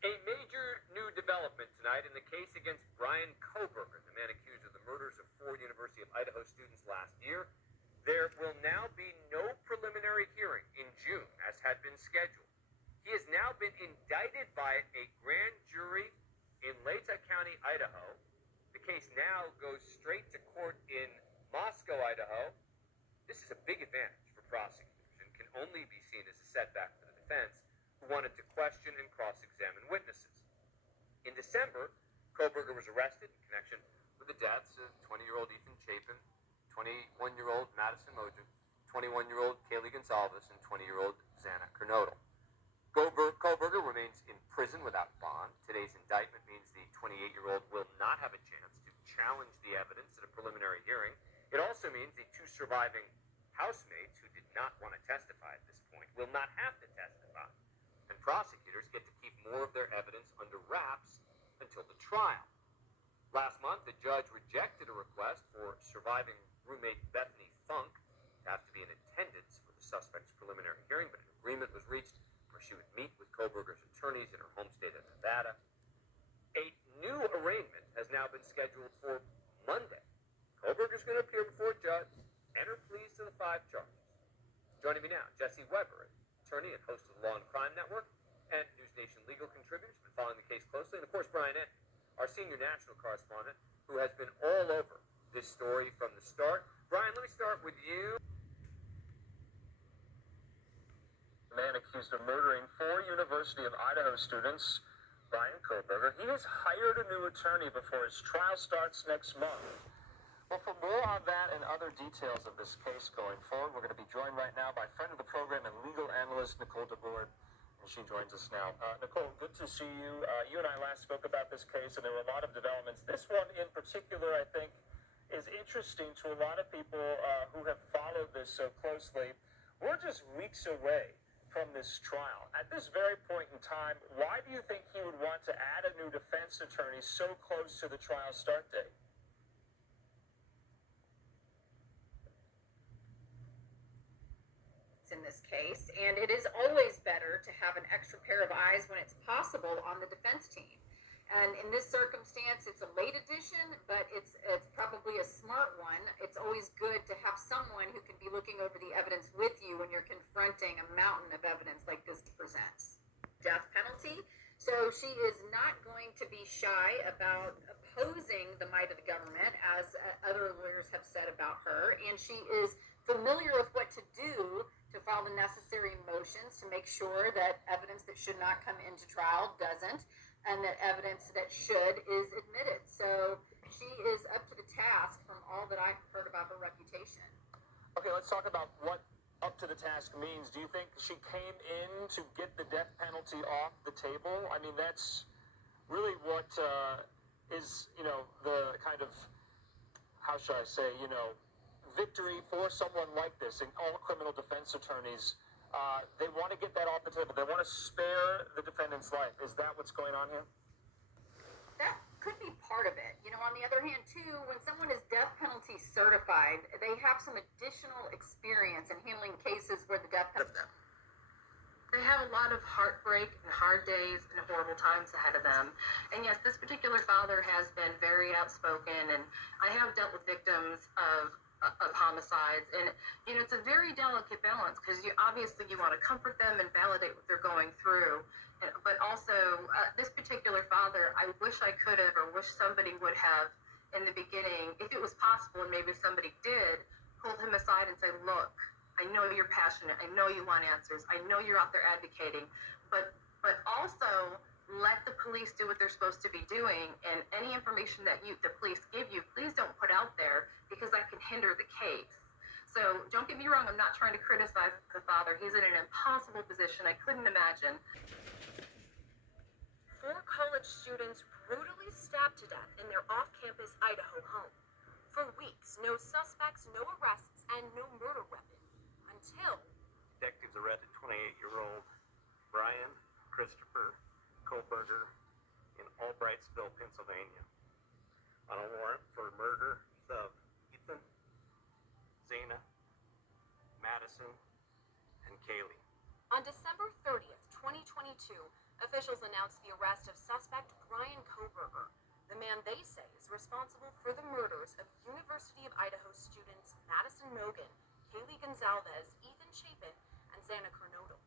A major new development tonight in the case against Bryan Kohberger, the man accused of the murders of 4 University of Idaho students last year. There will now be no preliminary hearing in June, as had been scheduled. He has now been indicted by a grand jury in Layton County, Idaho. The case now goes straight to court in Moscow, Idaho. This is a big advantage for prosecutors and can only be seen as a setback for the defense, who wanted to question and cross-examine witnesses. In December, Kohberger was arrested in connection with the deaths of 20-year-old Ethan Chapin, 21-year-old Madison Mojic, 21-year-old Kaylee Gonsalves, and 20-year-old Xana Kernodle. Kohberger remains in prison without bond. Today's indictment means the 28-year-old will not have a chance to challenge the evidence at a preliminary hearing. It also means the 2 surviving housemates who did not want to testify at this point will not have to testify. And prosecutors get to keep more of their evidence under wraps until the trial. Last month, the judge rejected a request for surviving roommate Bethany Funk to have to be in attendance for the suspect's preliminary hearing, but an agreement was reached where she would meet with Kohberger's attorneys in her home state of Nevada. A new arraignment has now been scheduled for Monday. Kohberger's going to appear before a judge, enter pleas to the 5 charges. Joining me now, Jesse Weber, attorney and host of the Law and Crime Network, and News Nation legal contributor, who's been following the case closely, and of course Bryan, our senior national correspondent, who has been all over this story from the start. Bryan, let me start with you. The man accused of murdering 4 University of Idaho students, Bryan Kohberger, he has hired a new attorney before his trial starts next month. Well, for more on that and other details of this case going forward, we're going to be joined right now by friend of the program and legal analyst Nicole DeBoard, and she joins us now. Nicole, good to see you. You and I last spoke about this case, and there were a lot of developments. This one in particular, I think, is interesting to a lot of people who have followed this so closely. We're just weeks away from this trial. At this very point in time, why do you think he would want to add a new defense attorney so close to the trial start date? In this case, and it is always better to have an extra pair of eyes when it's possible on the defense team. And in this circumstance, it's a late addition, but it's probably a smart one. It's always good to have someone who can be looking over the evidence with you when you're confronting a mountain of evidence like this presents. Death penalty. So she is not going to be shy about opposing the might of the government, as other lawyers have said about her, and she is familiar with what to do to file the necessary motions to make sure that evidence that should not come into trial doesn't, and that evidence that should is admitted. So she is up to the task from all that I've heard about her reputation. Okay, let's talk about what up to the task means. Do you think she came in to get the death penalty off the table? I mean, that's really what is, the kind of, how should I say, victory for someone like this. And all criminal defense attorneys, they want to get that off the table. They want to spare the defendant's life. Is that what's going on here? That could be part of it. On the other hand, too, when someone is death penalty certified, they have some additional experience in handling cases where the death penalty. They have a lot of heartbreak and hard days and horrible times ahead of them. And yes, this particular father has been very outspoken, and I have dealt with victims of homicides, and it's a very delicate balance, because you want to comfort them and validate what they're going through, but also this particular father, I wish I could have, or wish somebody would have in the beginning, if it was possible, and maybe somebody did, pull him aside and say, look, I know you're passionate, I know you want answers, I know you're out there advocating, but also let the police do what they're supposed to be doing, and any information that the police give you, please don't put out there, because that can hinder the case. So don't get me wrong, I'm not trying to criticize the father. He's in an impossible position. I couldn't imagine. 4 college students brutally stabbed to death in their off-campus Idaho home. For weeks, no suspects, no arrests, and no murder weapon, until detectives arrested 28-year-old Bryan Christopher Kohberger in Albrightsville, Pennsylvania, on a warrant for murder of Ethan, Xana, Madison, and Kaylee. On December 30th, 2022, Officials announced the arrest of suspect Bryan Kohberger, the man they say is responsible for the murders of University of Idaho students Madison Mogan, Kaylee Gonzalez, Ethan Chapin, and Xana Kernodle.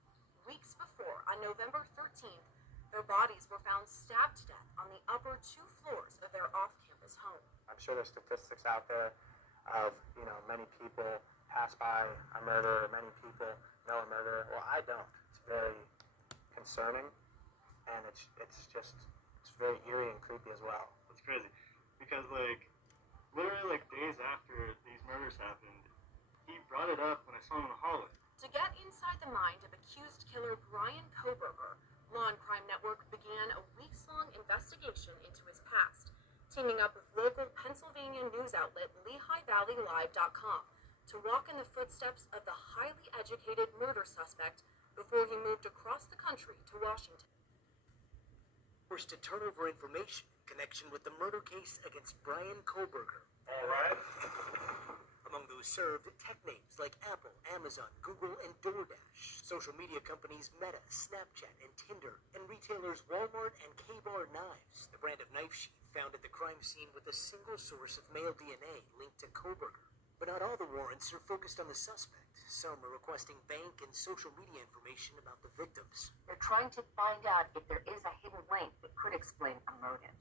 Weeks before, on November 13th, their bodies were found stabbed to death on the upper 2 floors of their off-campus home. I'm sure there's statistics out there of, many people pass by a murderer, many people know a murderer. Well, I don't. It's very concerning, and it's very eerie and creepy as well. It's crazy because literally days after these murders happened, he brought it up when I saw him in the hallway. To get inside the mind of accused killer Bryan Kohberger, Law and Crime Network began a weeks-long investigation into his past, teaming up with local Pennsylvania news outlet LehighValleyLive.com to walk in the footsteps of the highly educated murder suspect before he moved across the country to Washington. Forced to turn over information in connection with the murder case against Bryan Kohberger. All right. Among those served, tech names like Apple, Amazon, Google, and DoorDash, social media companies Meta, Snapchat, and Tinder, and retailers Walmart and K-Bar Knives, the brand of knife sheath found at the crime scene with a single source of male DNA linked to Kohberger. But not all the warrants are focused on the suspect. Some are requesting bank and social media information about the victims. They're trying to find out if there is a hidden link that could explain a motive.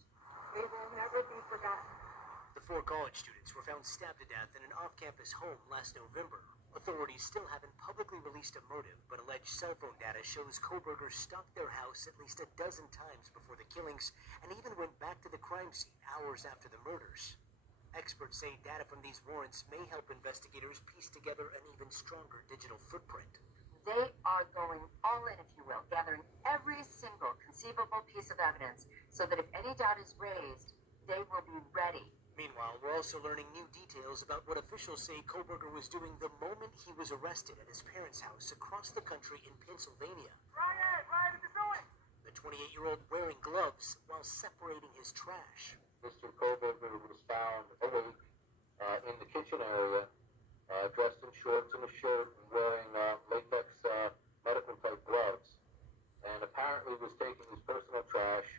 They will never be forgotten. The 4 college students were found stabbed to death in an off-campus home last November. Authorities still haven't publicly released a motive, but alleged cell phone data shows Kohberger stalked their house at least a dozen times before the killings and even went back to the crime scene hours after the murders. Experts say data from these warrants may help investigators piece together an even stronger digital footprint. They are going all in, if you will, gathering every single conceivable piece of evidence so that if any doubt is raised, they will be ready. Meanwhile, we're also learning new details about what officials say Kohberger was doing the moment he was arrested at his parents' house across the country in Pennsylvania. Bryan, what are you doing? The 28-year-old wearing gloves while separating his trash. Mr. Kohberger was found awake in the kitchen area, dressed in shorts and a shirt and wearing latex medical-type gloves, and apparently was taking his personal trash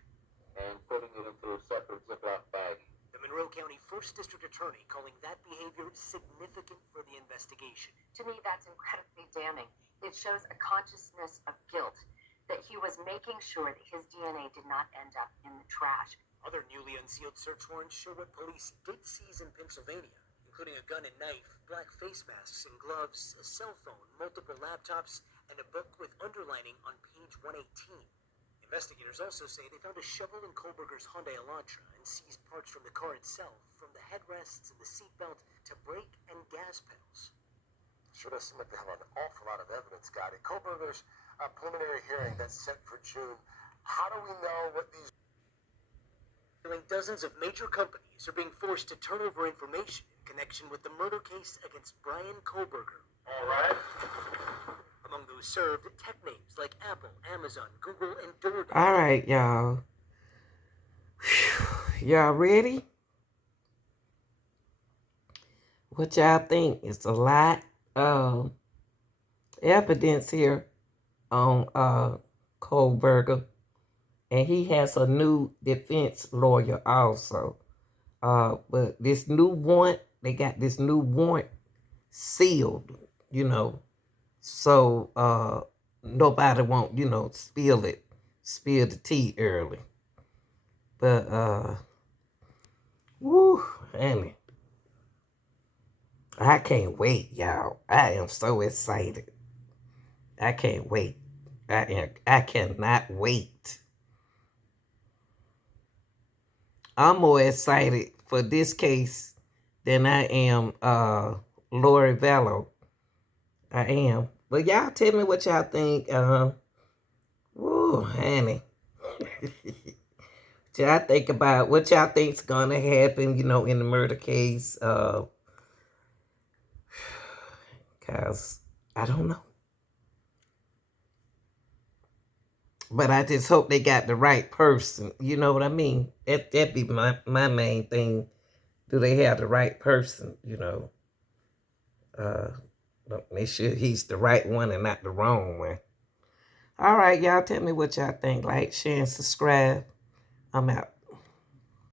and putting it into a separate Ziploc bag. The Monroe County 1st District Attorney calling that behavior significant for the investigation. To me, that's incredibly damning. It shows a consciousness of guilt, that he was making sure that his DNA did not end up in the trash. Other newly unsealed search warrants show what police did seize in Pennsylvania, including a gun and knife, black face masks and gloves, a cell phone, multiple laptops, and a book with underlining on page 118. Investigators also say they found a shovel in Kohberger's Hyundai Elantra and seized parts from the car itself, from the headrests and the seatbelt to brake and gas pedals. Sure does seem like they have an awful lot of evidence, Scotty. Kohberger's preliminary hearing that's set for June. How do we know what these... Dozens of major companies are being forced to turn over information in connection with the murder case against Bryan Kohberger. All right. Among those served, tech names like Apple, Amazon, Google, and DoorDash. All right, y'all. Y'all ready? What y'all think? It's a lot of evidence here on Kohberger. And he has a new defense lawyer also. But this new warrant, they got this new warrant sealed, so nobody won't, spill the tea early. But, Annie, I can't wait, y'all. I am so excited. I can't wait. I cannot wait. I'm more excited for this case than I am Lori Vallow. I am. But y'all tell me what y'all think. Honey. What y'all think about what y'all think's gonna happen, in the murder case. Cause I don't know. But I just hope they got the right person. You know what I mean? That'd be my main thing. Do they have the right person, Make sure he's the right one and not the wrong one. All right, y'all tell me what y'all think. Like, share, and subscribe. I'm out.